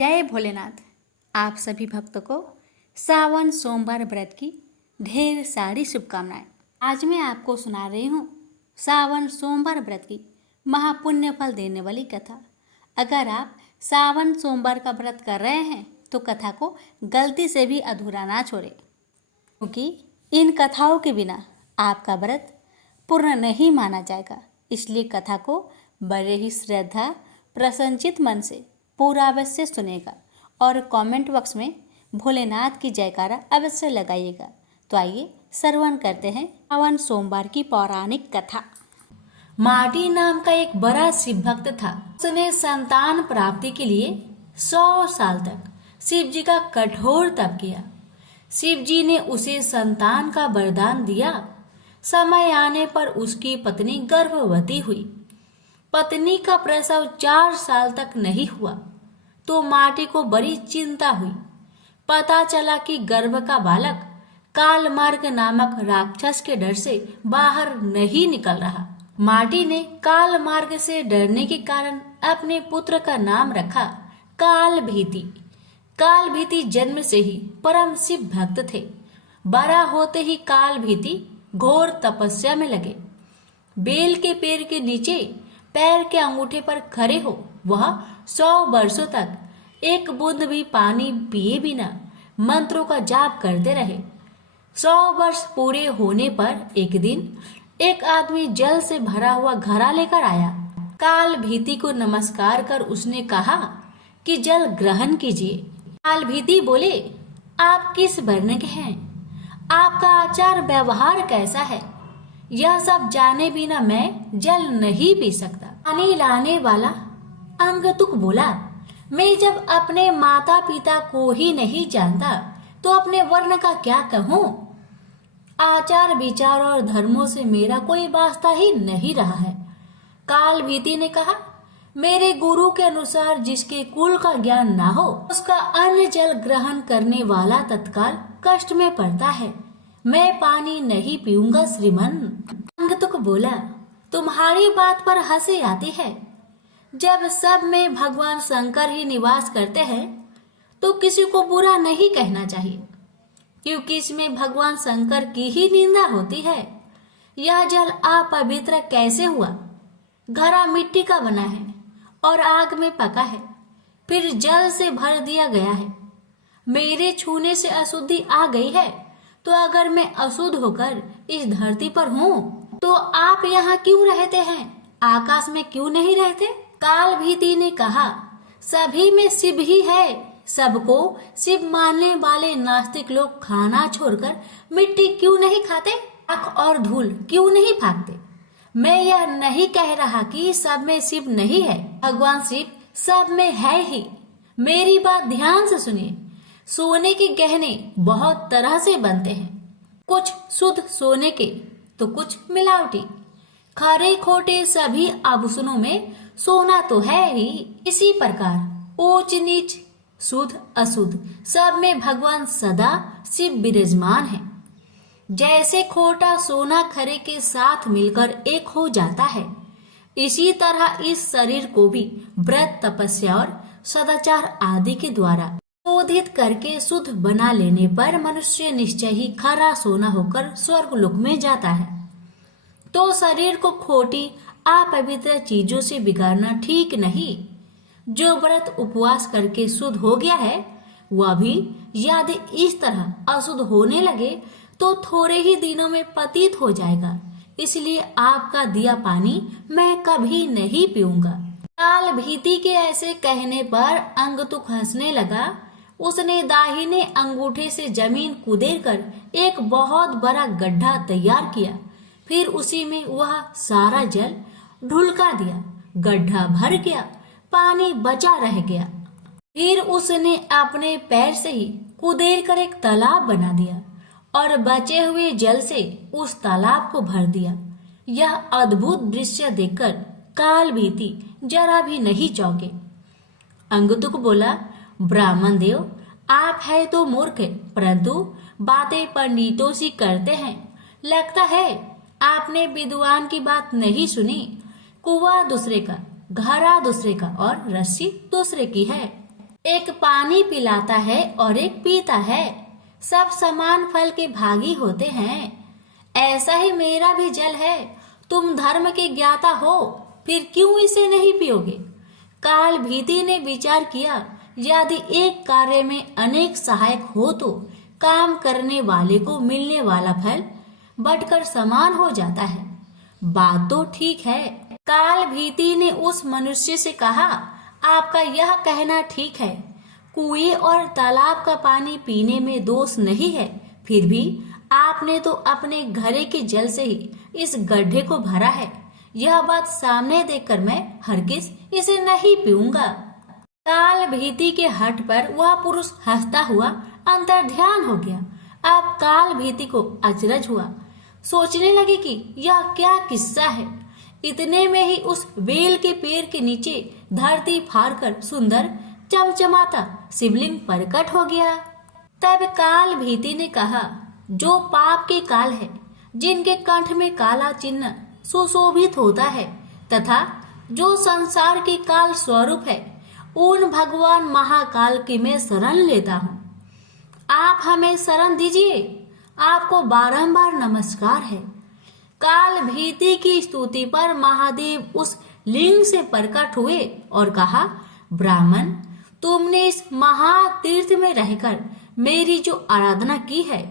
जय भोलेनाथ। आप सभी भक्तों को सावन सोमवार व्रत की ढेर सारी शुभकामनाएं। आज मैं आपको सुना रही हूँ सावन सोमवार व्रत की महापुण्य फल देने वाली कथा। अगर आप सावन सोमवार का व्रत कर रहे हैं तो कथा को गलती से भी अधूरा ना छोड़ें, क्योंकि इन कथाओं के बिना आपका व्रत पूर्ण नहीं माना जाएगा। इसलिए कथा को बड़े ही श्रद्धा प्रसन्नचित मन से पूरा अवश्य सुनेगा और कमेंट बॉक्स में भोलेनाथ की जयकारा अवश्य लगाइएगा। तो आइए श्रवण करते हैं सावन सोमवार की पौराणिक कथा। माटी नाम का एक बड़ा शिव भक्त था। उसने संतान प्राप्ति के लिए 100 साल तक शिव जी का कठोर तप किया। शिव जी ने उसे संतान का वरदान दिया। समय आने पर उसकी पत्नी गर्भवती हुई। पत्नी का प्रसव 4 साल तक नहीं हुआ तो माटी को बड़ी चिंता हुई। पता चला कि गर्भ का बालक कालमार्ग नामक राक्षस के डर से बाहर नहीं निकल रहा। माटी ने कालमार्ग से डरने के कारण अपने पुत्र का नाम रखा कालभीति। कालभीति जन्म से ही परम शिव भक्त थे। बड़ा होते ही कालभीति घोर तपस्या में लगे। बेल के पेड़ के नीचे पैर के अंगूठे पर खड़े हो वह 100 वर्षों तक एक बूंद भी पानी पिए बिना मंत्रों का जाप करते रहे। 100 वर्ष पूरे होने पर एक दिन एक आदमी जल से भरा हुआ घड़ा लेकर आया। काल भीति को नमस्कार कर उसने कहा कि जल ग्रहण कीजिए। काल भीति बोले, आप किस वर्ण के हैं? आपका आचार व्यवहार कैसा है? यह सब जाने बिना मैं जल नहीं पी सकता। पानी लाने वाला अंगतुक बोला, मैं जब अपने माता पिता को ही नहीं जानता तो अपने वर्ण का क्या कहूँ? आचार विचार और धर्मों से मेरा कोई वास्ता ही नहीं रहा है। काल भीति ने कहा, मेरे गुरु के अनुसार जिसके कुल का ज्ञान ना हो उसका अन्न जल ग्रहण करने वाला तत्काल कष्ट में पड़ता है। मैं पानी नहीं पीऊंगा श्रीमन। अंगतुक बोला, तुम्हारी बात पर हंसी आती है। जब सब में भगवान शंकर ही निवास करते हैं तो किसी को बुरा नहीं कहना चाहिए, क्योंकि इसमें भगवान शंकर की ही निंदा होती है। यह जल अपवित्र कैसे हुआ? घड़ा मिट्टी का बना है और आग में पका है, फिर जल से भर दिया गया है। मेरे छूने से अशुद्धि आ गई है तो अगर मैं अशुद्ध होकर इस धरती पर हूँ तो आप यहाँ क्यों रहते हैं? आकाश में क्यों नहीं रहते? काल भीति ने कहा, सभी में शिव ही है। सबको शिव मानने वाले नास्तिक लोग खाना छोड़कर मिट्टी क्यों नहीं खाते? आँख और धूल क्यों नहीं फाँकते? मैं यह नहीं कह रहा कि सब में शिव नहीं है। भगवान शिव सब में है ही। मेरी बात ध्यान से सुनिए। सोने के गहने बहुत तरह से बनते हैं, कुछ शुद्ध सोने के तो कुछ मिलावटी। खरे खोटे सभी आभूषणों में सोना तो है ही। इसी प्रकार ऊंच नीच शुद्ध अशुद्ध सब में भगवान सदा शिव विराजमान है। जैसे खोटा सोना खरे के साथ मिलकर एक हो जाता है, इसी तरह इस शरीर को भी व्रत तपस्या और सदाचार आदि के द्वारा शोधित करके शुद्ध बना लेने पर मनुष्य निश्चय ही खरा सोना होकर स्वर्ग लोक में जाता है। तो शरीर को खोटी अपवित्र चीजों से बिगाड़ना ठीक नहीं। जो व्रत उपवास करके शुद्ध हो गया है वह भी यदि इस तरह अशुद्ध होने लगे तो थोड़े ही दिनों में पतित हो जाएगा। इसलिए आपका दिया पानी मैं कभी नहीं पीऊंगा। काल भीति के ऐसे कहने पर अंगतुक हंसने लगा। उसने दाहिने अंगूठे से जमीन कुदेर कर एक बहुत बड़ा गड्ढा तैयार किया। फिर उसी में वह सारा जल ढुलका दिया। गड्ढा भर गया, पानी बचा रह गया। फिर उसने अपने पैर से ही कुदेर कर एक तालाब बना दिया और बचे हुए जल से उस तालाब को भर दिया। यह अद्भुत दृश्य देखकर काल भीति जरा भी नहीं चौंके। अंगतुक बोला, ब्राह्मण देव, आप है तो मूर्ख, परंतु बातें पंडितों सी करते हैं। लगता है आपने विद्वान की बात नहीं सुनी। कुआं दूसरे का, घड़ा दूसरे का और रस्सी दूसरे की है। एक पानी पिलाता है और एक पीता है, सब समान फल के भागी होते हैं। ऐसा ही मेरा भी जल है। तुम धर्म के ज्ञाता हो, फिर क्यों इसे नहीं पियोगे? काल भीति ने विचार किया, यदि एक कार्य में अनेक सहायक हो तो काम करने वाले को मिलने वाला फल बंटकर समान हो जाता है। बात तो ठीक है। काल भीति ने उस मनुष्य से कहा, आपका यह कहना ठीक है, कुएं और तालाब का पानी पीने में दोष नहीं है, फिर भी आपने तो अपने घड़े के जल से ही इस गड्ढे को भरा है। यह बात सामने देखकर मैं हरगिज इसे नहीं पीऊंगा। काल भीति के हठ पर वह पुरुष हंसता हुआ अंतर्ध्यान हो गया। अब काल भीति को अचरज हुआ, सोचने लगे कि यह क्या किस्सा है। इतने में ही उस बेल के पेड़ के नीचे धरती फाड़कर सुंदर चमचमाता शिवलिंग प्रकट हो गया। तब काल भीति ने कहा, जो पाप के काल है, जिनके कंठ में काला चिन्ह सुशोभित होता है तथा जो संसार के काल स्वरूप है, उन भगवान महाकाल की मैं शरण लेता हूँ। आप हमें शरण दीजिए, आपको बारंबार नमस्कार है। काल भीति की स्तुति पर महादेव उस लिंग से प्रकट हुए और कहा, ब्राह्मण, तुमने इस महातीर्थ में रहकर मेरी जो आराधना की है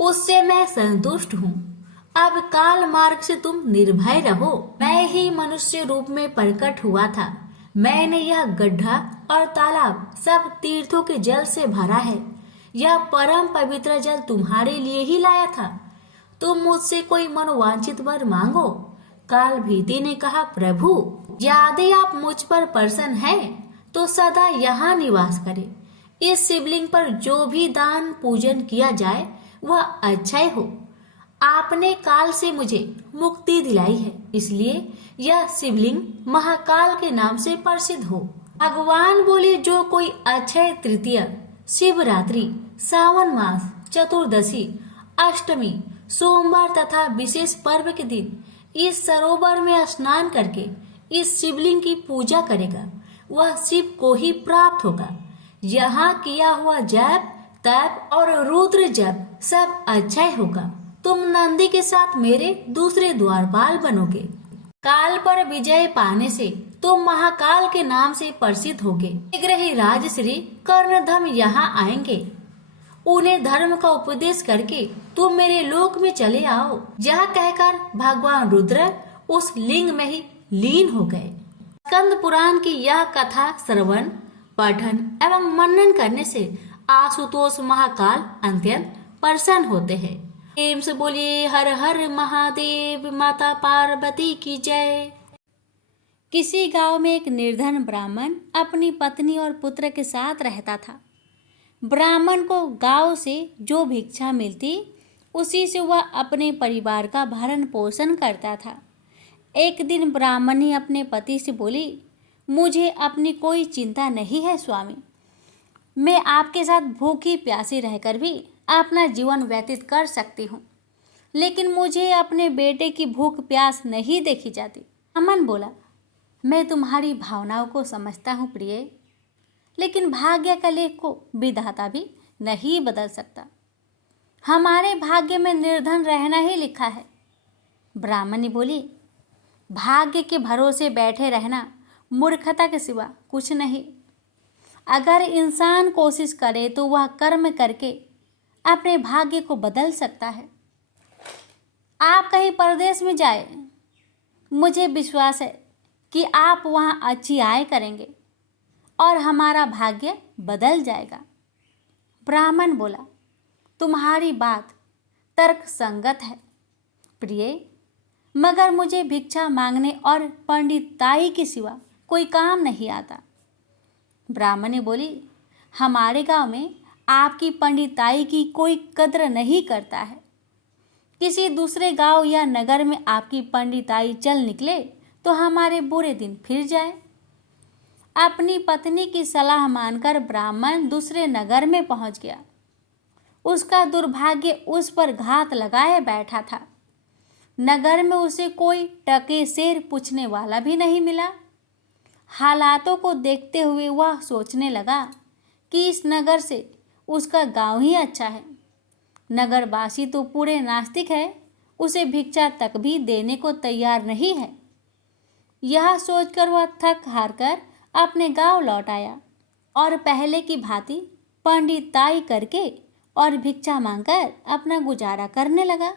उससे मैं संतुष्ट हूँ। अब काल मार्ग से तुम निर्भय रहो। मैं ही मनुष्य रूप में प्रकट हुआ था। मैंने यह गड्ढा और तालाब सब तीर्थों के जल से भरा है। यह परम पवित्र जल तुम्हारे लिए ही लाया था। तुम मुझसे कोई मनोवांछित वर मांगो। काल भीति ने कहा, प्रभु, यदि आप मुझ पर प्रसन्न हैं तो सदा यहाँ निवास करें। इस शिवलिंग पर जो भी दान पूजन किया जाए वह अच्छा ही हो। आपने काल से मुझे मुक्ति दिलाई है, इसलिए यह शिवलिंग महाकाल के नाम से प्रसिद्ध हो। भगवान बोले, जो कोई अक्षय तृतीया, शिवरात्रि, सावन मास, चतुर्दशी, अष्टमी, सोमवार तथा विशेष पर्व के दिन इस सरोवर में स्नान करके इस शिवलिंग की पूजा करेगा, वह शिव को ही प्राप्त होगा। यहाँ किया हुआ जप, तप और रुद्र जप सब अच्छा होगा। तुम नंदी के साथ मेरे दूसरे द्वारपाल बनोगे। काल पर विजय पाने से तुम महाकाल के नाम से प्रसिद्ध होगे। शीघ्र ही राजश्री कर्णधम यहाँ आएंगे। उन्हें धर्म का उपदेश करके तुम मेरे लोक में चले आओ। यह कहकर भगवान रुद्र उस लिंग में ही लीन हो गए। स्कंद पुराण की यह कथा श्रवण, पठन एवं मनन करने से आशुतोष महाकाल अत्यंत प्रसन्न होते हैं। प्रेम से बोलिए हर हर महादेव। माता पार्वती की जय। किसी गांव में एक निर्धन ब्राह्मण अपनी पत्नी और पुत्र के साथ रहता था। ब्राह्मण को गांव से जो भिक्षा मिलती उसी से वह अपने परिवार का भरण पोषण करता था। एक दिन ब्राह्मणी अपने पति से बोली, मुझे अपनी कोई चिंता नहीं है स्वामी, मैं आपके साथ भूखी प्यासी रहकर भी अपना जीवन व्यतीत कर सकती हूँ, लेकिन मुझे अपने बेटे की भूख प्यास नहीं देखी जाती। अमन बोला, मैं तुम्हारी भावनाओं को समझता हूँ प्रिय, लेकिन भाग्य का लेख को विधाता भी नहीं बदल सकता। हमारे भाग्य में निर्धन रहना ही लिखा है। ब्राह्मणी बोली, भाग्य के भरोसे बैठे रहना मूर्खता के सिवा कुछ नहीं। अगर इंसान कोशिश करे तो वह कर्म करके अपने भाग्य को बदल सकता है। आप कहीं परदेश में जाए, मुझे विश्वास है कि आप वहाँ अच्छी आय करेंगे और हमारा भाग्य बदल जाएगा। ब्राह्मण बोला, तुम्हारी बात तर्क संगत है प्रिय, मगर मुझे भिक्षा मांगने और पंडिताई के सिवा कोई काम नहीं आता। ब्राह्मणी बोली, हमारे गांव में आपकी पंडिताई की कोई कद्र नहीं करता है। किसी दूसरे गांव या नगर में आपकी पंडिताई चल निकले तो हमारे बुरे दिन फिर जाए। अपनी पत्नी की सलाह मानकर ब्राह्मण दूसरे नगर में पहुंच गया। उसका दुर्भाग्य उस पर घात लगाए बैठा था। नगर में उसे कोई टके शेर पूछने वाला भी नहीं मिला। हालातों को देखते हुए वह सोचने लगा कि इस नगर से उसका गांव ही अच्छा है। नगरवासी तो पूरे नास्तिक है, उसे भिक्षा तक भी देने को तैयार नहीं है। यह सोचकर वह थक हार कर अपने गांव लौट आया और पहले की भांति पंडिताई करके और भिक्षा मांगकर अपना गुजारा करने लगा।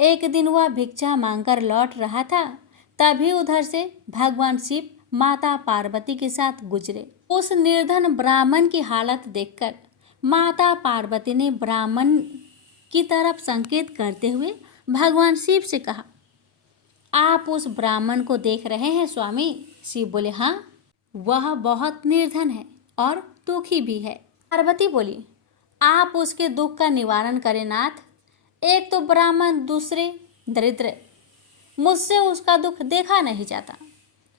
एक दिन वह भिक्षा मांगकर लौट रहा था, तभी उधर से भगवान शिव माता पार्वती के साथ गुजरे। उस निर्धन ब्राह्मण की हालत देखकर माता पार्वती ने ब्राह्मण की तरफ संकेत करते हुए भगवान शिव से कहा, आप उस ब्राह्मण को देख रहे हैं स्वामी? शिव बोले, हाँ, वह बहुत निर्धन है और दुखी भी है। पार्वती बोली, आप उसके दुख का निवारण करें नाथ। एक तो ब्राह्मण, दूसरे दरिद्र, मुझसे उसका दुख देखा नहीं जाता।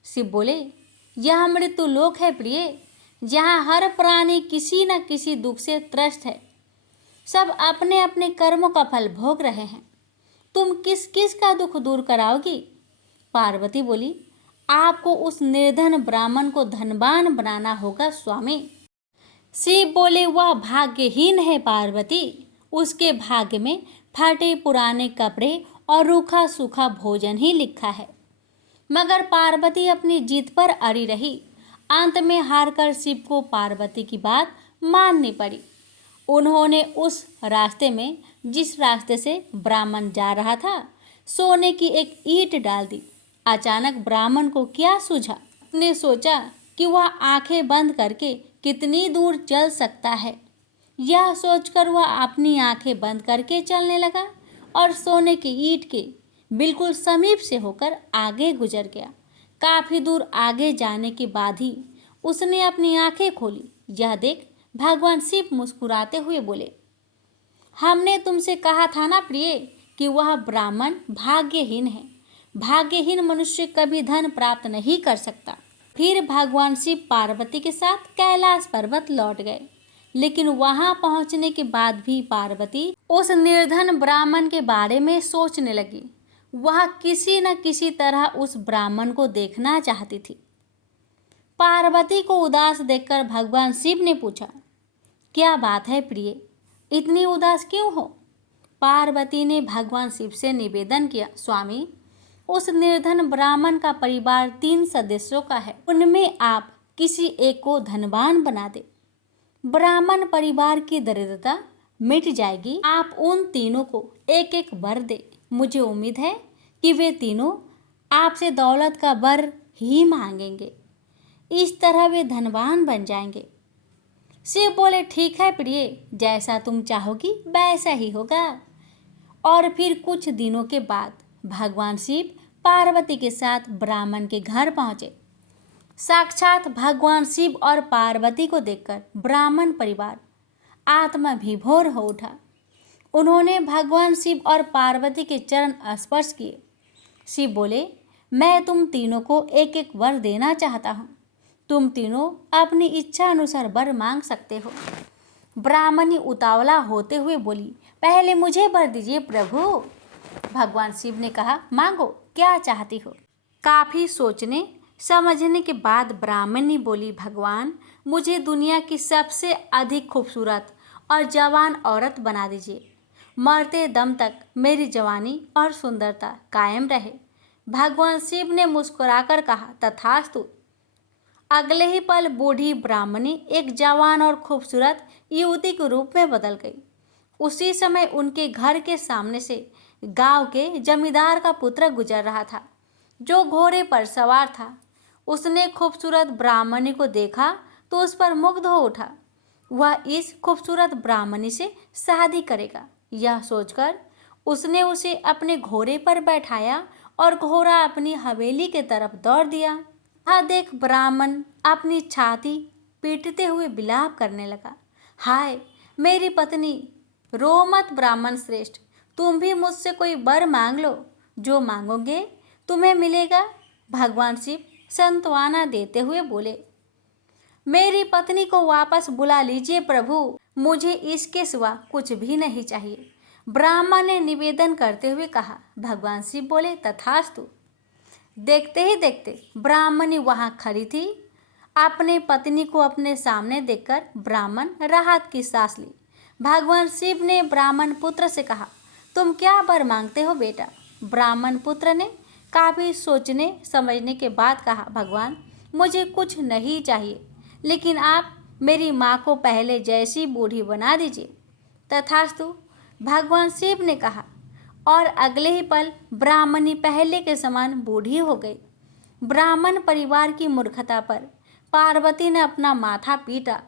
शिव बोले, यह मृत्यु लोक है प्रिय, जहाँ हर प्राणी किसी न किसी दुख से त्रस्त है। सब अपने अपने कर्मों का फल भोग रहे हैं। तुम किस किस का दुख दूर कराओगी? पार्वती बोली, आपको उस निर्धन ब्राह्मण को धनवान बनाना होगा स्वामी। शिव बोले, वह भाग्यहीन है पार्वती, उसके भाग्य में फटे पुराने कपड़े और रूखा सूखा भोजन ही लिखा है। मगर पार्वती अपनी जीत पर अड़ी रही। अंत में हारकर शिव को पार्वती की बात माननी पड़ी। उन्होंने उस रास्ते में, जिस रास्ते से ब्राह्मण जा रहा था, सोने की एक ईंट डाल दी। अचानक ब्राह्मण को क्या सूझा? उसने सोचा कि वह आंखें बंद करके कितनी दूर चल सकता है। यह सोचकर वह अपनी आंखें बंद करके चलने लगा और सोने की ईंट के बिल्कुल समीप से होकर आगे गुजर गया। काफी दूर आगे जाने के बाद ही उसने अपनी आंखें खोली। यह देख भगवान शिव मुस्कुराते हुए बोले, हमने तुमसे कहा था ना प्रिय कि वह ब्राह्मण भाग्यहीन है। भाग्यहीन मनुष्य कभी धन प्राप्त नहीं कर सकता। फिर भगवान शिव पार्वती के साथ कैलाश पर्वत लौट गए। लेकिन वहां पहुंचने के बाद भी पार्वती उस निर्धन ब्राह्मण के बारे में सोचने लगी। वह किसी न किसी तरह उस ब्राह्मण को देखना चाहती थी। पार्वती को उदास देखकर भगवान शिव ने पूछा, क्या बात है प्रिय, इतनी उदास क्यों हो? पार्वती ने भगवान शिव से निवेदन किया, स्वामी, उस निर्धन ब्राह्मण का परिवार 3 सदस्यों का है। उनमें आप किसी एक को धनवान बना दे। ब्राह्मण परिवार की दरिद्रता मिट जाएगी। आप उन तीनों को एक एक वर दे। मुझे उम्मीद है कि वे तीनों आपसे दौलत का वर ही मांगेंगे। इस तरह वे धनवान बन जाएंगे। शिव बोले, ठीक है प्रिय, जैसा तुम चाहोगी वैसा ही होगा। और फिर कुछ दिनों के बाद भगवान शिव पार्वती के साथ ब्राह्मण के घर पहुंचे। साक्षात भगवान शिव और पार्वती को देखकर ब्राह्मण परिवार आत्मा विभोर हो उठा। उन्होंने भगवान शिव और पार्वती के चरण स्पर्श किए। शिव बोले, मैं तुम तीनों को एक एक वर देना चाहता हूँ। तुम तीनों अपनी इच्छा अनुसार वर मांग सकते हो। ब्राह्मणी उतावला होते हुए बोली, पहले मुझे वर दीजिए प्रभु। भगवान शिव ने कहा, मांगो, क्या चाहती हो? काफी सोचने समझने के बाद ब्राह्मणी बोली, भगवान, मुझे दुनिया की सबसे अधिक खूबसूरत और जवान औरत बना दीजिए। मरते दम तक मेरी जवानी और सुंदरता कायम रहे। भगवान शिव ने मुस्कुराकर कहा, तथास्तु। अगले ही पल बूढ़ी ब्राह्मणी एक जवान और खूबसूरत युवती के रूप में बदल गई। उसी समय उनके घर के सामने से गांव के जमींदार का पुत्र गुजर रहा था, जो घोड़े पर सवार था। उसने खूबसूरत ब्राह्मणी को देखा तो उस पर मुग्ध हो उठा। वह इस खूबसूरत ब्राह्मणी से शादी करेगा। यह सोचकर उसने उसे अपने घोड़े पर बैठाया और घोड़ा अपनी हवेली के तरफ दौड़ दिया। यह देख ब्राह्मण अपनी छाती पीटते हुए विलाप करने लगा, हाय मेरी पत्नी, रो मत ब्राह्मण श्रेष्ठ, तुम भी मुझसे कोई वर मांग लो, जो मांगोगे तुम्हें मिलेगा। भगवान शिव सांत्वना देते हुए बोले, मेरी पत्नी को वापस बुला लीजिए प्रभु, मुझे इसके सिवा कुछ भी नहीं चाहिए। ब्राह्मण ने निवेदन करते हुए कहा। भगवान शिव बोले, तथास्तु। देखते ही देखते ब्राह्मणी वहां खड़ी थी अपने पत्नी को अपने सामने देखकर ब्राह्मण राहत की सांस ली। भगवान शिव ने ब्राह्मण पुत्र से कहा, तुम क्या वर मांगते हो बेटा? ब्राह्मण पुत्र ने काफी सोचने समझने के बाद कहा, भगवान मुझे कुछ नहीं चाहिए, लेकिन आप मेरी माँ को पहले जैसी बूढ़ी बना दीजिए। तथास्तु, भगवान शिव ने कहा, और अगले ही पल ब्राह्मणी पहले के समान बूढ़ी हो गई। ब्राह्मण परिवार की मूर्खता पर पार्वती ने अपना माथा पीटा।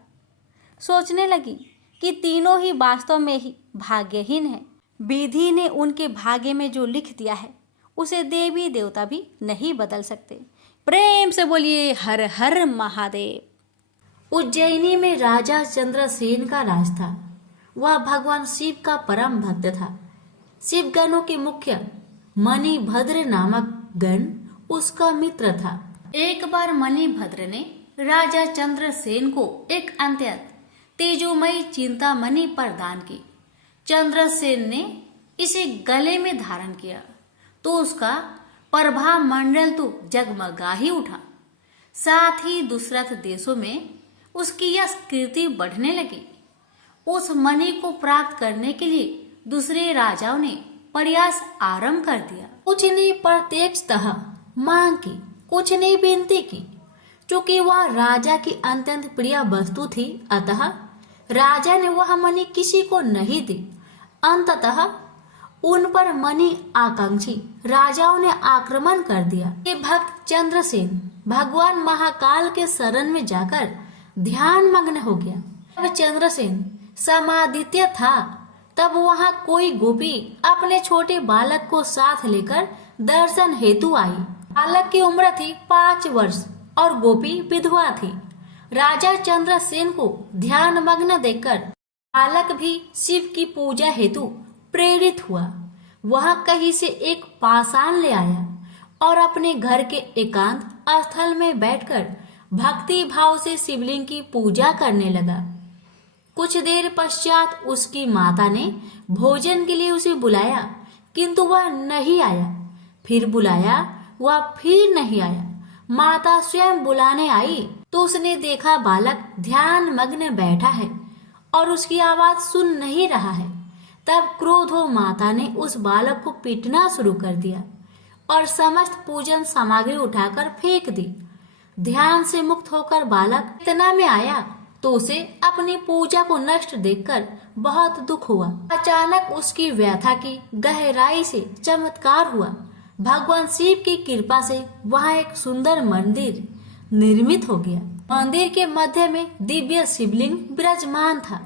सोचने लगी कि तीनों ही वास्तव में ही भाग्यहीन हैं। विधि ने उनके भाग्य में जो लिख दिया है उसे देवी देवता भी नहीं बदल सकते। प्रेम से बोलिए हर हर महादेव। उज्जैनी में राजा चंद्रसेन का राज था। वह भगवान शिव का परम भक्त था। शिव गणों के मुख्य मणिभद्र नामक गण उसका मित्र था। एक बार मणिभद्र ने राजा चंद्रसेन को एक अत्यंत तेजोमयी चिंतामणि प्रदान की। चंद्रसेन ने इसे गले में धारण किया तो उसका प्रभा मंडल तो जगमगा ही उठा। साथ ही दूसरे देशों में उसकी यश कीर्ति बढ़ने लगी। उस मणि को प्राप्त करने के लिए दूसरे राजाओं ने प्रयास आरंभ कर दिया। कुछ ने प्रत्यक्षतः मांग की, कुछ ने विनती की। चूंकि वह राजा की अत्यंत प्रिय वस्तु थी, अतः राजा ने वह मणि किसी को नहीं दी। अंततः उन पर मणि आकांक्षी राजाओं ने आक्रमण कर दिया। ये भक्त चंद्रसेन भगवान महाकाल के शरण में जाकर ध्यान मग्न हो गया। जब चंद्रसेन समादित्य था तब वहां कोई गोपी अपने छोटे बालक को साथ लेकर दर्शन हेतु आई। बालक की उम्र थी 5 वर्ष और गोपी विधवा थी। राजा चंद्रसेन को ध्यान मग्न देखकर बालक भी शिव की पूजा हेतु प्रेरित हुआ। वह कहीं से एक पाषाण ले आया और अपने घर के एकांत स्थल में बैठकर भक्ति भाव से शिवलिंग की पूजा करने लगा। कुछ देर पश्चात उसकी माता ने भोजन के लिए उसे बुलाया, किंतु वह नहीं आया। फिर बुलाया, वह फिर नहीं आया। माता स्वयं बुलाने आई तो उसने देखा बालक ध्यान मग्न बैठा है और उसकी आवाज सुन नहीं रहा है। तब क्रोध हो माता ने उस बालक को पीटना शुरू कर दिया और समस्त पूजन सामग्री उठाकर फेंक दी। ध्यान से मुक्त होकर बालक चेतना में आया तो उसे अपनी पूजा को नष्ट देखकर बहुत दुख हुआ। अचानक उसकी व्यथा की गहराई से चमत्कार हुआ। भगवान शिव की कृपा से वहाँ एक सुंदर मंदिर निर्मित हो गया। मंदिर के मध्य में दिव्य शिवलिंग विराजमान था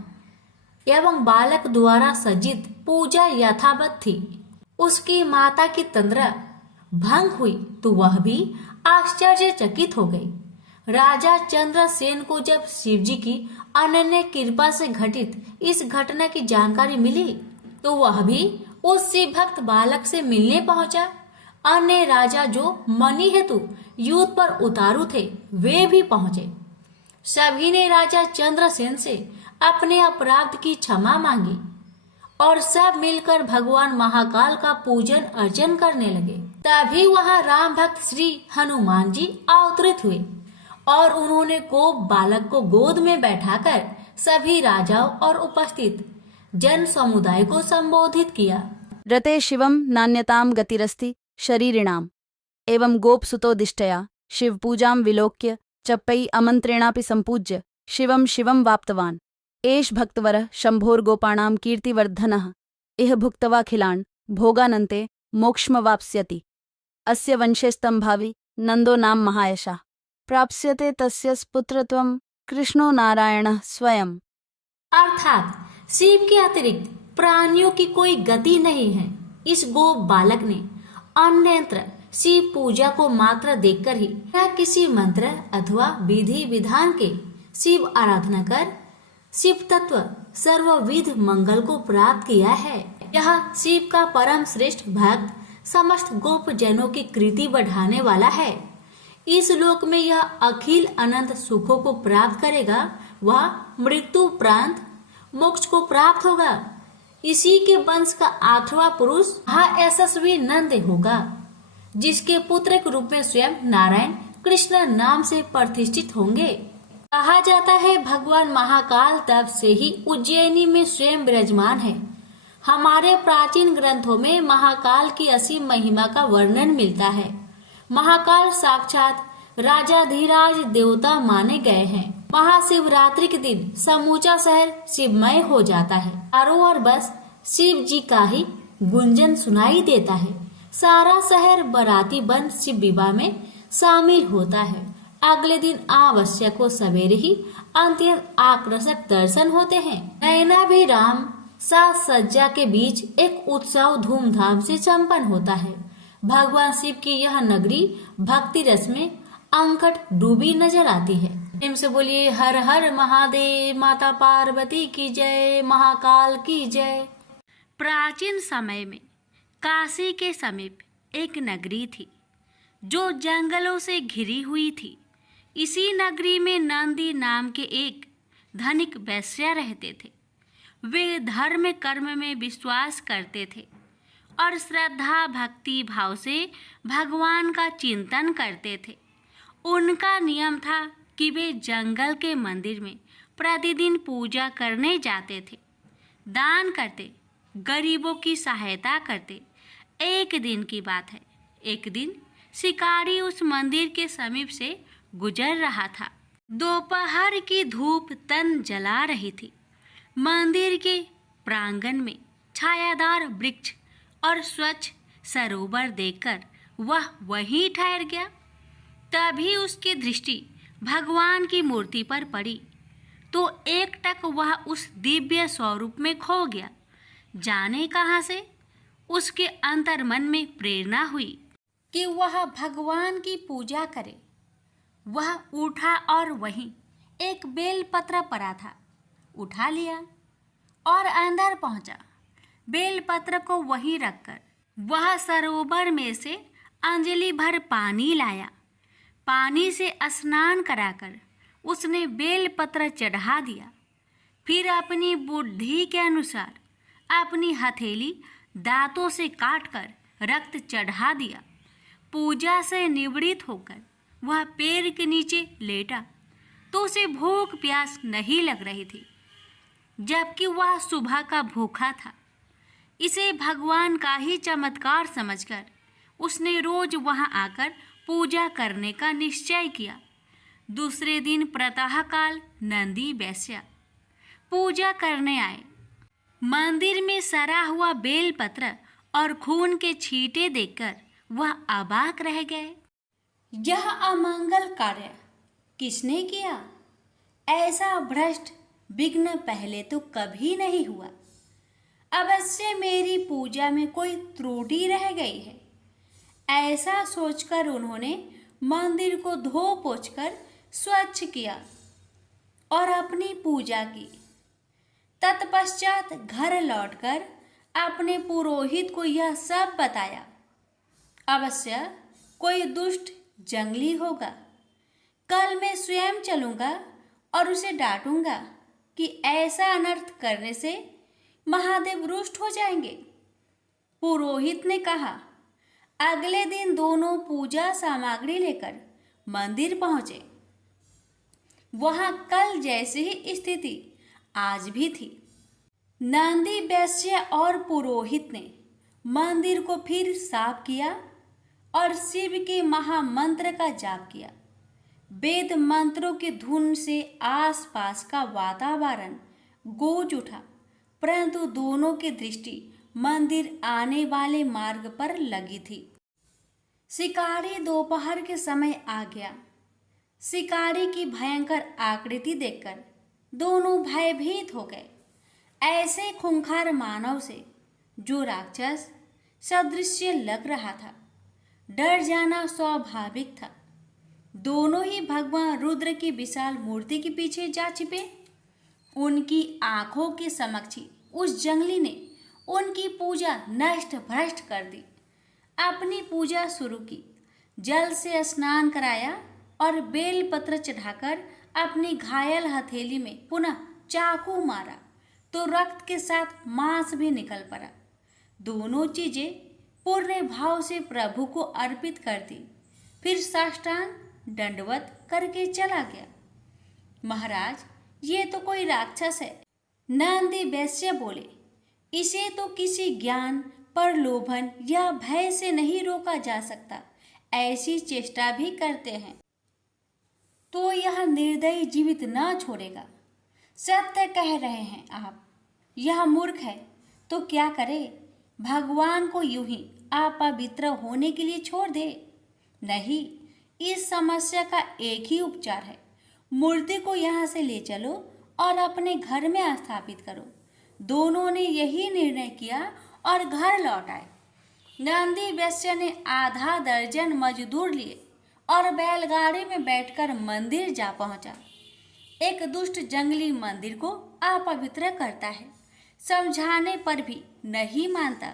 एवं बालक द्वारा सज्जित पूजा यथावत थी। उसकी माता की तंद्रा भंग हुई तो वह भी आश्चर्यचकित हो गई। राजा चंद्रसेन को जब शिवजी की अनन्य कृपा से घटित इस घटना की जानकारी मिली तो वह भी उस शिव भक्त बालक से मिलने पहुंचा। अन्य राजा जो मणि हेतु युद्ध पर उतारू थे वे भी पहुंचे। सभी ने राजा चंद्रसेन से अपने अपराध की क्षमा मांगी और सब मिलकर भगवान महाकाल का पूजन अर्चन करने लगे। तभी वहां राम भक्त श्री हनुमान जी अवतरित हुए और उन्होंने गोप बालक को गोद में बैठाकर सभी राजाओं और उपस्थित जन समुदाय को संबोधित किया। रते शिवम नान्यताम गतिरस्ति शरीरिणाम एवं गोपसुतोदिष्टया शिव पूजां विलोक्य चप्पै अमंत्रेणापि संपूज्य शिवम शिवम वाप्तवान एष भक्तवरः शंभोर्गोपाणां कीर्तिवर्धनः इह भुक्त्वाखिलान् भोगानन्ते मोक्षमवाप्स्यति अस्य वंशे स्तंभावि नंदो नाम महायशः प्राप्स्यते तस्य पुत्रत्वं कृष्णो नारायणः स्वयं। अर्थात शिव के अतिरिक्त प्राणियों की कोई गति नहीं है। इस गोप बालक ने अन्यत्र शिव पूजा को मात्र देखकर ही या किसी मंत्र अथवा विधि विधान के शिव आराधना कर शिव तत्व सर्वविध मंगल को प्राप्त किया है। यह शिव का परम श्रेष्ठ भक्त समस्त गोप जनों की कृति बढ़ाने वाला है। इस लोक में यह अखिल अनंत सुखों को प्राप्त करेगा। वह मृत्यु उपरांत मोक्ष को प्राप्त होगा। इसी के वंश का 8वां पुरुष महायशस्वी नंद होगा, जिसके पुत्र के रूप में स्वयं नारायण कृष्ण नाम से प्रतिष्ठित होंगे। कहा जाता है भगवान महाकाल तब से ही उज्जैनी में स्वयं विराजमान है। हमारे प्राचीन ग्रंथों में महाकाल की असीम महिमा का वर्णन मिलता है। महाकाल साक्षात राजाधिराज देवता माने गए हैं। महाशिवरात्रि के दिन समूचा शहर शिवमय हो जाता है। चारों ओर बस शिव जी का ही गुंजन सुनाई देता है। सारा शहर बाराती बन शिव विवाह में शामिल होता है। अगले दिन आवश्यक को सवेरे ही अत्यंत आकर्षक दर्शन होते हैं। नयनाभिराम साज सज्जा के बीच एक उत्सव धूमधाम से संपन्न होता है। भगवान शिव की यह नगरी भक्ति रस में अंकट डूबी नजर आती है। प्रेम से बोलिए हर हर महादेव, माता पार्वती की जय, महाकाल की जय। प्राचीन समय में काशी के समीप एक नगरी थी जो जंगलों से घिरी हुई थी। इसी नगरी में नंदी नाम के एक धनिक वैश्य रहते थे। वे धर्म कर्म में विश्वास करते थे और श्रद्धा भक्ति भाव से भगवान का चिंतन करते थे। उनका नियम था कि वे जंगल के मंदिर में प्रतिदिन पूजा करने जाते थे, दान करते, गरीबों की सहायता करते। एक दिन की बात है, एक दिन शिकारी उस मंदिर के समीप से गुजर रहा था। दोपहर की धूप तन जला रही थी। मंदिर के प्रांगण में छायादार वृक्ष और स्वच्छ सरोवर देखकर वह वहीं ठहर गया। तभी उसकी दृष्टि भगवान की मूर्ति पर पड़ी तो एकटक वह उस दिव्य स्वरूप में खो गया। जाने कहाँ से उसके अंतर्मन में प्रेरणा हुई कि वह भगवान की पूजा करे। वह उठा और वहीं एक बेलपत्र पड़ा था, उठा लिया और अंदर पहुंचा। बेलपत्र को वहीं रखकर वह सरोवर में से अंजलि भर पानी लाया। पानी से स्नान कराकर उसने बेलपत्र चढ़ा दिया। फिर अपनी बुद्धि के अनुसार अपनी हथेली दांतों से काटकर रक्त चढ़ा दिया। पूजा से निवृत्त होकर वह पेड़ के नीचे लेटा तो उसे भूख प्यास नहीं लग रही थी, जबकि वह सुबह का भूखा था। इसे भगवान का ही चमत्कार समझकर उसने रोज वहां आकर पूजा करने का निश्चय किया। दूसरे दिन प्रातःकाल नंदी वैश्य पूजा करने आए। मंदिर में सड़ा हुआ बेलपत्र और खून के छींटे देखकर वह अबाक रह गए। यह अमंगल कार्य किसने किया? ऐसा भ्रष्ट विघ्न पहले तो कभी नहीं हुआ। अवश्य मेरी पूजा में कोई त्रुटि रह गई है। ऐसा सोचकर उन्होंने मंदिर को धो पोंछकर स्वच्छ किया और अपनी पूजा की। तत्पश्चात घर लौटकर अपने पुरोहित को यह सब बताया। अवश्य कोई दुष्ट जंगली होगा। कल मैं स्वयं चलूंगा और उसे डांटूंगा कि ऐसा अनर्थ करने से महादेव रुष्ट हो जाएंगे। पुरोहित ने कहा। अगले दिन दोनों पूजा सामग्री लेकर मंदिर पहुंचे। वहां कल जैसी ही स्थिति आज भी थी। नंदी वैश्य और पुरोहित ने मंदिर को फिर साफ किया और शिव के महामंत्र का जाप किया। वेद मंत्रों की धुन से आसपास का वातावरण गूंज उठा, परंतु दोनों की दृष्टि मंदिर आने वाले मार्ग पर लगी थी। शिकारी दोपहर के समय आ गया। शिकारी की भयंकर आकृति देखकर दोनों भयभीत हो गए। ऐसे खूंखार मानव से जो राक्षस सदृश लग रहा था, डर जाना स्वाभाविक था। दोनों ही भगवान रुद्र की विशाल मूर्ति के पीछे जा छिपे। उनकी आंखों के समक्ष ही उस जंगली ने उनकी पूजा नष्ट भ्रष्ट कर दी। अपनी पूजा शुरू की, जल से स्नान कराया और बेलपत्र चढ़ाकर अपनी घायल हथेली में पुनः चाकू मारा तो रक्त के साथ मांस भी निकल पड़ा। दोनों चीजें पूर्ण भाव से प्रभु को अर्पित कर दी। फिर साष्टांग दंडवत करके चला गया। महाराज, ये तो कोई राक्षस है। नंदी वैश्य बोले, इसे तो किसी ज्ञान, प्रलोभन या भय से नहीं रोका जा सकता। ऐसी चेष्टा भी करते हैं तो यह निर्दयी जीवित न छोड़ेगा। सत्य कह रहे हैं आप। यह मूर्ख है तो क्या करे? भगवान को यूं ही अपवित्र होने के लिए छोड़ दे? नहीं, इस समस्या का एक ही उपचार है। मूर्ति को यहाँ से ले चलो और अपने घर में स्थापित करो। दोनों ने यही निर्णय किया और घर लौट आए। नंदी वैश्य ने आधा दर्जन मजदूर लिए और बैलगाड़ी में बैठकर मंदिर जा पहुंचा। एक दुष्ट जंगली मंदिर को अपवित्र करता है, समझाने पर भी नहीं मानता,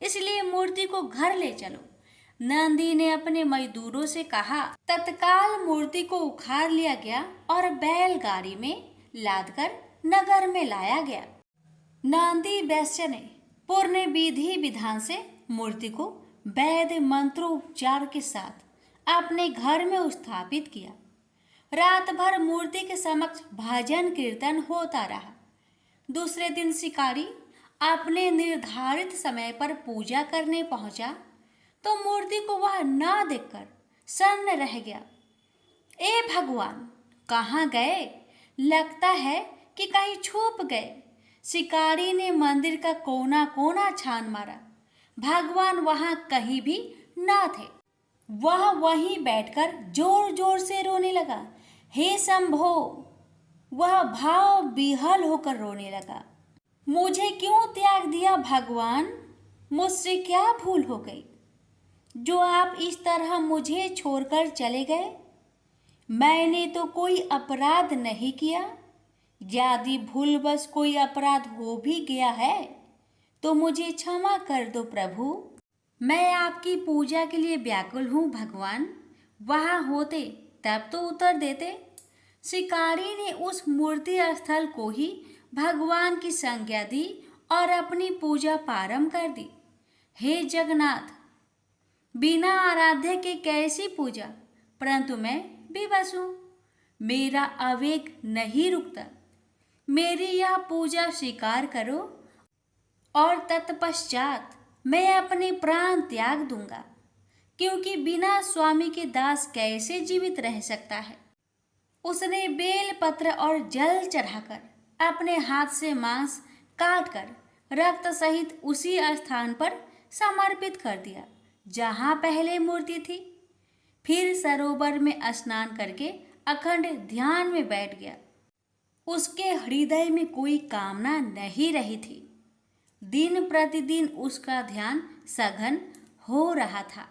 इसलिए मूर्ति को घर ले चलो। नंदी ने अपने मजदूरों से कहा। तत्काल मूर्ति को उखाड़ लिया गया और बैलगाड़ी में लादकर नगर में लाया गया। नंदी वैश्य ने पूर्ण विधि विधान से मूर्ति को वैद्य मंत्रोपचार के साथ अपने घर में स्थापित किया। रात भर मूर्ति के समक्ष भजन कीर्तन होता रहा। दूसरे दिन शिकारी अपने निर्धारित समय पर पूजा करने पहुंचा तो मूर्ति को वह न देखकर सन्न रह गया। ए भगवान, कहाँ गए? लगता है कि कहीं छुप गए। शिकारी ने मंदिर का कोना कोना छान मारा। भगवान वहां कहीं भी न थे। वह वहीं बैठकर जोर जोर से रोने लगा। हे शंभो! वह भाव विह्वल होकर रोने लगा। मुझे क्यों त्याग दिया भगवान? मुझसे क्या भूल हो गई जो आप इस तरह मुझे छोड़कर चले गए? मैंने तो कोई अपराध नहीं किया। यदि भूलवश कोई अपराध हो भी गया है तो मुझे क्षमा कर दो प्रभु। मैं आपकी पूजा के लिए व्याकुल हूँ भगवान। वहाँ होते तब तो उत्तर देते। शिकारी ने उस मूर्ति स्थल को ही भगवान की संज्ञा दी और अपनी पूजा प्रारंभ कर दी। हे जगन्नाथ, बिना आराध्य के कैसी पूजा? परंतु मैं विवश हूँ। मेरा आवेग नहीं रुकता। मेरी यह पूजा स्वीकार करो और तत्पश्चात मैं अपने प्राण त्याग दूंगा, क्योंकि बिना स्वामी के दास कैसे जीवित रह सकता है। उसने बेल पत्र और जल चढ़ाकर अपने हाथ से मांस काटकर रक्त सहित उसी स्थान पर समर्पित कर दिया जहाँ पहले मूर्ति थी। फिर सरोवर में स्नान करके अखंड ध्यान में बैठ गया। उसके हृदय में कोई कामना नहीं रही थी। दिन प्रतिदिन उसका ध्यान सघन हो रहा था।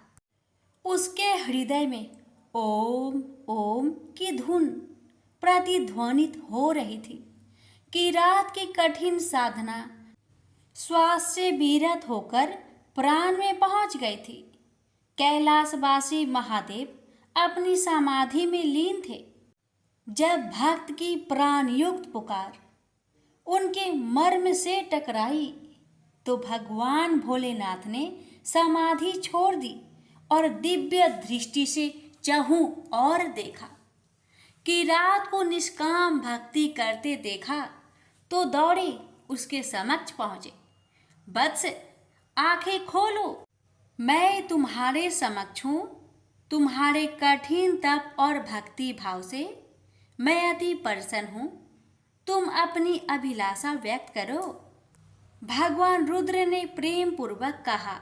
उसके हृदय में ओम ओम की धुन प्रतिध्वनित हो रही थी कि रात की कठिन साधना श्वास से विरत होकर प्राण में पहुंच गई थी। कैलाशवासी महादेव अपनी समाधि में लीन थे। जब भक्त की प्राणयुक्त पुकार उनके मर्म से टकराई तो भगवान भोलेनाथ ने समाधि छोड़ दी और दिव्य दृष्टि से चहु और देखा कि रात को निष्काम भक्ति करते देखा तो दौड़े उसके समक्ष पहुंचे। वत्स, आंखें खोलो, मैं तुम्हारे समक्ष हूँ। तुम्हारे कठिन तप और भक्ति भाव से मैं अति प्रसन्न हूँ। तुम अपनी अभिलाषा व्यक्त करो। भगवान रुद्र ने प्रेम पूर्वक कहा।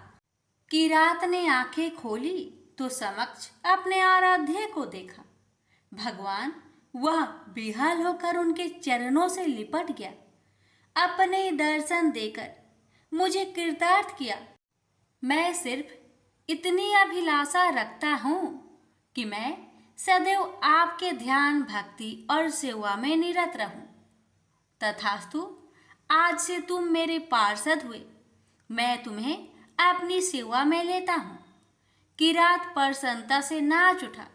किरात ने आंखें खोली तो समक्ष अपने आराध्य को देखा। भगवान वह विह्वल होकर उनके चरणों से लिपट गया। अपने दर्शन देकर मुझे कृतार्थ किया। मैं सिर्फ इतनी अभिलाषा रखता हूँ कि मैं सदैव आपके ध्यान, भक्ति और सेवा में निरत रहूं। तथास्तु, आज से तुम मेरे पार्षद हुए। मैं तुम्हें अपनी सेवा में लेता हूँ। किरात प्रसन्नता से नाच उठा।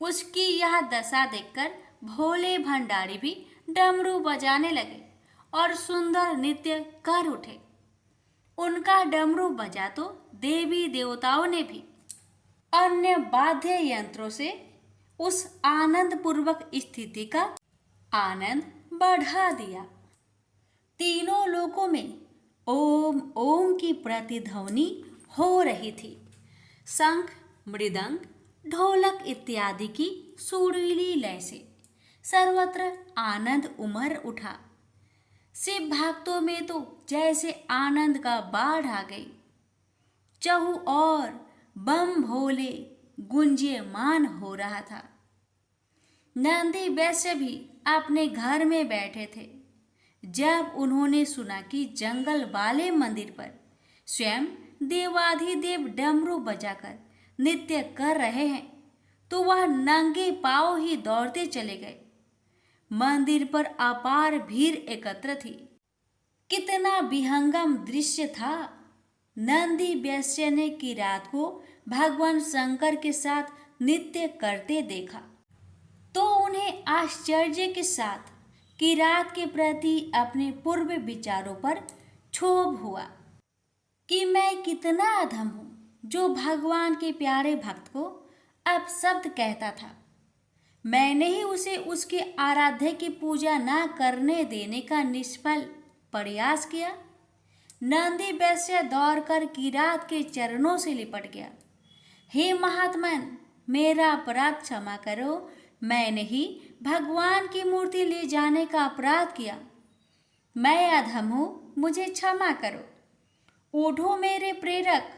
उसकी यह दशा देखकर भोले भंडारी भी डमरू बजाने लगे और सुंदर नृत्य कर उठे। उनका डमरू बजा तो देवी देवताओं ने भी अन्य वाद्य यंत्रों से उस आनंद पूर्वक स्थिति का आनंद बढ़ा दिया। तीनों लोकों में ओम ओम की प्रतिध्वनि हो रही थी। शंख, मृदंग, ढोलक इत्यादि की सुरीली लय से सर्वत्र आनंद उमड़ उठा। शिव भक्तों में तो जैसे आनंद का बाढ़ आ गई। चहु और बम भोले गुंजयमान हो रहा था। नंदी वैश्य भी अपने घर में बैठे थे। जब उन्होंने सुना कि जंगल वाले मंदिर पर स्वयं देवाधिदेव डमरू बजाकर नृत्य कर रहे हैं, तो वह नंगे पांव ही दौड़ते चले गए। मंदिर पर अपार भीड़ एकत्र थी। कितना विहंगम दृश्य था। नंदी वैश्य ने किरात को भगवान शंकर के साथ नृत्य करते देखा तो उन्हें आश्चर्य के साथ किरात के प्रति अपने पूर्व विचारों पर क्षोभ हुआ कि मैं कितना अधम हूँ जो भगवान के प्यारे भक्त को अपशब्द कहता था। मैंने ही उसे उसके आराध्य की पूजा न करने देने का निष्फल प्रयास किया। नंदी वैश्य दौड़कर किरात के चरणों से लिपट गया। हे महात्मन, मेरा अपराध क्षमा करो। मैंने ही भगवान की मूर्ति ले जाने का अपराध किया। मैं अधम हूँ, मुझे क्षमा करो। उठो मेरे प्रेरक।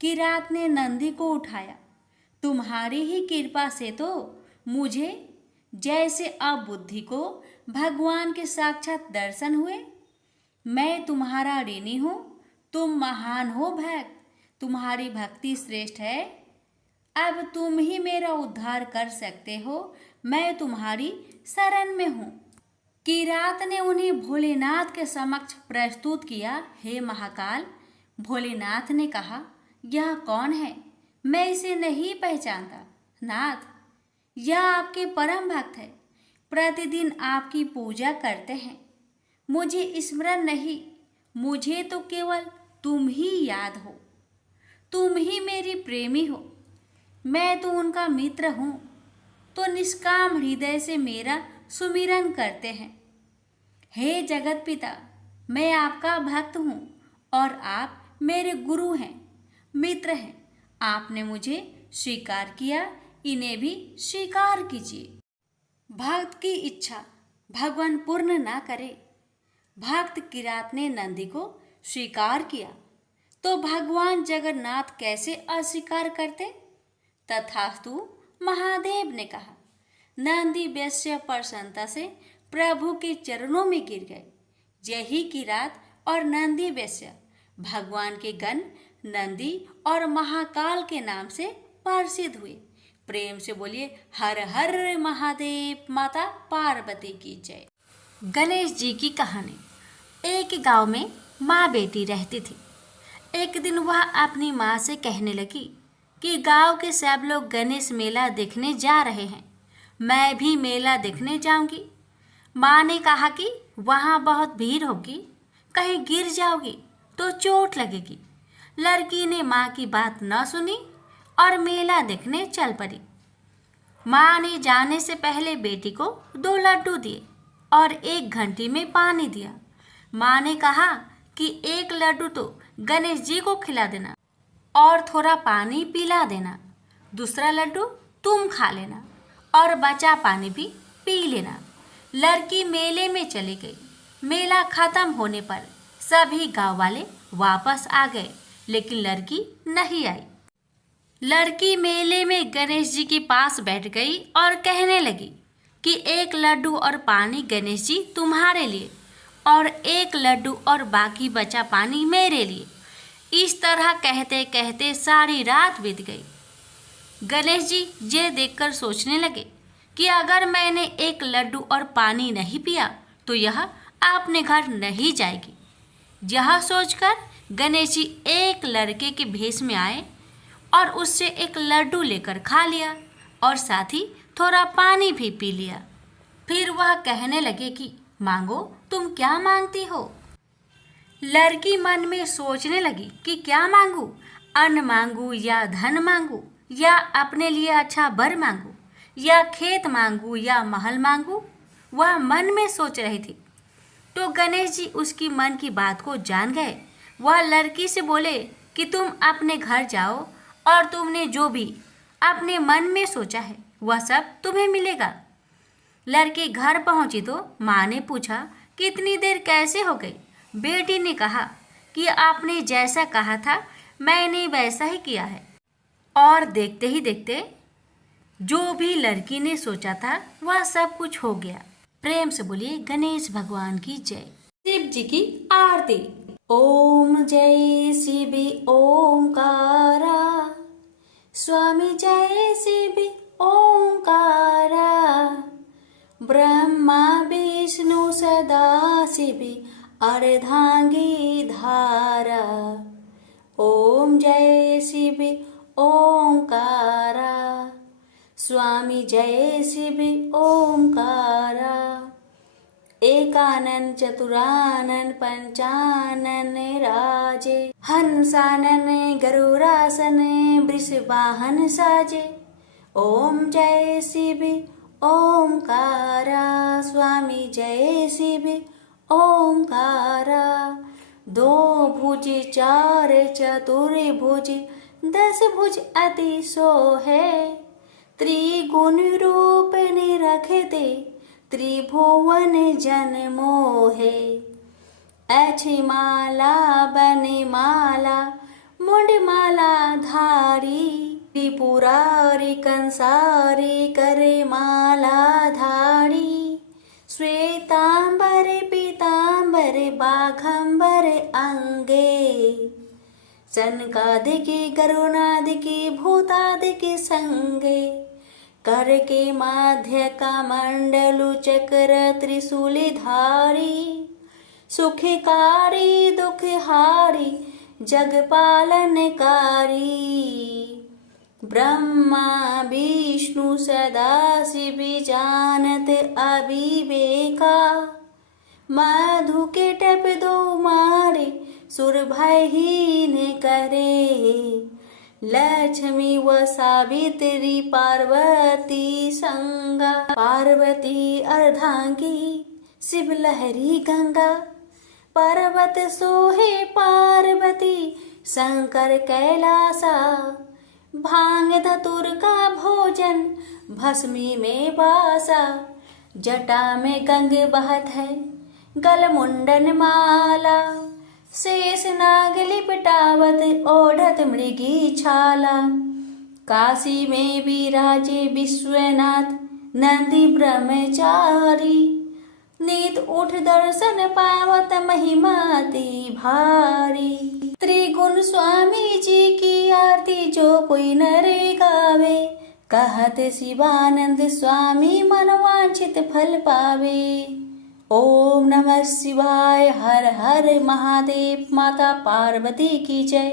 किरात ने नंदी को उठाया। तुम्हारी ही कृपा से तो मुझे जैसे अब बुद्धि को भगवान के साक्षात दर्शन हुए। मैं तुम्हारा ऋणी हूँ। तुम महान हो भक्त, तुम्हारी भक्ति श्रेष्ठ है। अब तुम ही मेरा उद्धार कर सकते हो। मैं तुम्हारी शरण में हूँ। किरात ने उन्हें भोलेनाथ के समक्ष प्रस्तुत किया। हे महाकाल, भोलेनाथ ने कहा, यह कौन है? मैं इसे नहीं पहचानता। नाथ, यह आपके परम भक्त है। प्रतिदिन आपकी पूजा करते हैं। मुझे स्मरण नहीं। मुझे तो केवल तुम ही याद हो। तुम ही मेरी प्रेमी हो। मैं तो उनका मित्र हूँ, तो निष्काम हृदय से मेरा सुमिरन करते हैं। हे जगत पिता, मैं आपका भक्त हूँ और आप मेरे गुरु हैं, मित्र हैं। आपने मुझे स्वीकार किया, इन्हें भी स्वीकार कीजिए। भक्त की इच्छा भगवान पूर्ण ना करे। भक्त किरात ने नंदी को स्वीकार किया तो भगवान जगन्नाथ कैसे अस्वीकार करते? तथास्तु महादेव ने कहा। नंदी वैश्य प्रसन्नता से प्रभु के चरणों में गिर गए। यही किरात और नंदी वैश्य भगवान के गण नंदी और महाकाल के नाम से प्रसिद्ध हुए। प्रेम से बोलिए हर हर महादेव। माता पार्वती की जय। गणेश जी की कहानी। एक गांव में माँ बेटी रहती थी। एक दिन वह अपनी माँ से कहने लगी कि गांव के सब लोग गणेश मेला देखने जा रहे हैं, मैं भी मेला देखने जाऊंगी। माँ ने कहा कि वहाँ बहुत भीड़ होगी, कहीं गिर जाओगी तो चोट लगेगी। लड़की ने माँ की बात न सुनी और मेला देखने चल पड़ी। माँ ने जाने से पहले बेटी को 2 लड्डू दिए और 1 घंटी में पानी दिया। माँ ने कहा कि 1 लड्डू तो गणेश जी को खिला देना और थोड़ा पानी पिला देना। दूसरा लड्डू तुम खा लेना और बचा पानी भी पी लेना। लड़की मेले में चली गई। मेला खत्म होने पर सभी गांव वाले वापस आ गए, लेकिन लड़की नहीं आई। लड़की मेले में गणेश जी के पास बैठ गई और कहने लगी कि 1 लड्डू और पानी गणेश जी तुम्हारे लिए और 1 लड्डू और बाकी बचा पानी मेरे लिए। इस तरह कहते कहते सारी रात बीत गई। गणेश जी ये देखकर सोचने लगे कि अगर मैंने 1 लड्डू और पानी नहीं पिया तो यह अपने घर नहीं जाएगी। यह सोचकर गणेश जी एक लड़के के भेष में आए और उससे 1 लड्डू लेकर खा लिया और साथ ही थोड़ा पानी भी पी लिया। फिर वह कहने लगे कि मांगो, तुम क्या मांगती हो? लड़की मन में सोचने लगी कि क्या मांगू, अन्न मांगू या धन मांगू या अपने लिए अच्छा वर मांगू। या खेत मांगू या महल मांगू, वह मन में सोच रही थी। तो गणेश जी उसकी मन की बात को जान गए। वह लड़की से बोले कि तुम अपने घर जाओ और तुमने जो भी अपने मन में सोचा है वह सब तुम्हें मिलेगा। लड़की घर पहुंची तो माँ ने पूछा कि इतनी देर कैसे हो गई। बेटी ने कहा कि आपने जैसा कहा था मैंने वैसा ही किया है। और देखते ही देखते जो भी लड़की ने सोचा था वह सब कुछ हो गया। प्रेम से बोलिए गणेश भगवान की जय। शिव जी की आरती। ओम जय शिव ओंकारा, स्वामी जय शिव ओंकारा, ब्रह्मा विष्णु सदा शिव अर्धांगी धारा। ओम जय शिव ओंकारा, स्वामी जय शिव ओंकारा, एकानन चतुरानन पंचानन राजे, हंसानन गरुरासन वृषवाहन साजे। ओम जय शिव ओंकारा, स्वामी जय शिव ओंकारा, दो भुज चार चतुर्भुज दस भुज अति सोहे, त्रिगुण रूप निरखते त्रिभुवन जन मोहे। अच्छी माला बने माला मुंड माला धारी, त्रिपुरारी कंसारी करे माला धारी। श्वेतांबर पीतांबर बाघंबर अंगे, सनकादिकी गरुणादिकी भूतादिकी संगे। कर के माध्य का मंडलु चक्र त्रिशूली धारी, सुखकारी दुखहारी जगपालनकारी। ब्रह्मा विष्णु सदा शिव जानत अविवेका, मधु के टप दो मारे सुर भय ही न करे। लक्ष्मी व सावित्री पार्वती संगा, पार्वती अर्धांगी शिव लहरी गंगा। पर्वत सोहे पार्वती शंकर कैलासा, भांग धतुर का भोजन भस्मी में बासा। जटा में गंग बहत है गल मुंडन माला, शेष नाग लिपटावत ओढ़त मृगी छाला। काशी में विराजे विश्वनाथ नंदी ब्रह्मचारी, नीत उठ दर्शन पावत महिमाति भारी। त्रिगुण स्वामी जी की आरती जो कोई नरे गावे, कहत शिवानंद स्वामी मनवांछित फल पावे। ओम नमः शिवाय, हर हर महादेव, माता पार्वती की जय।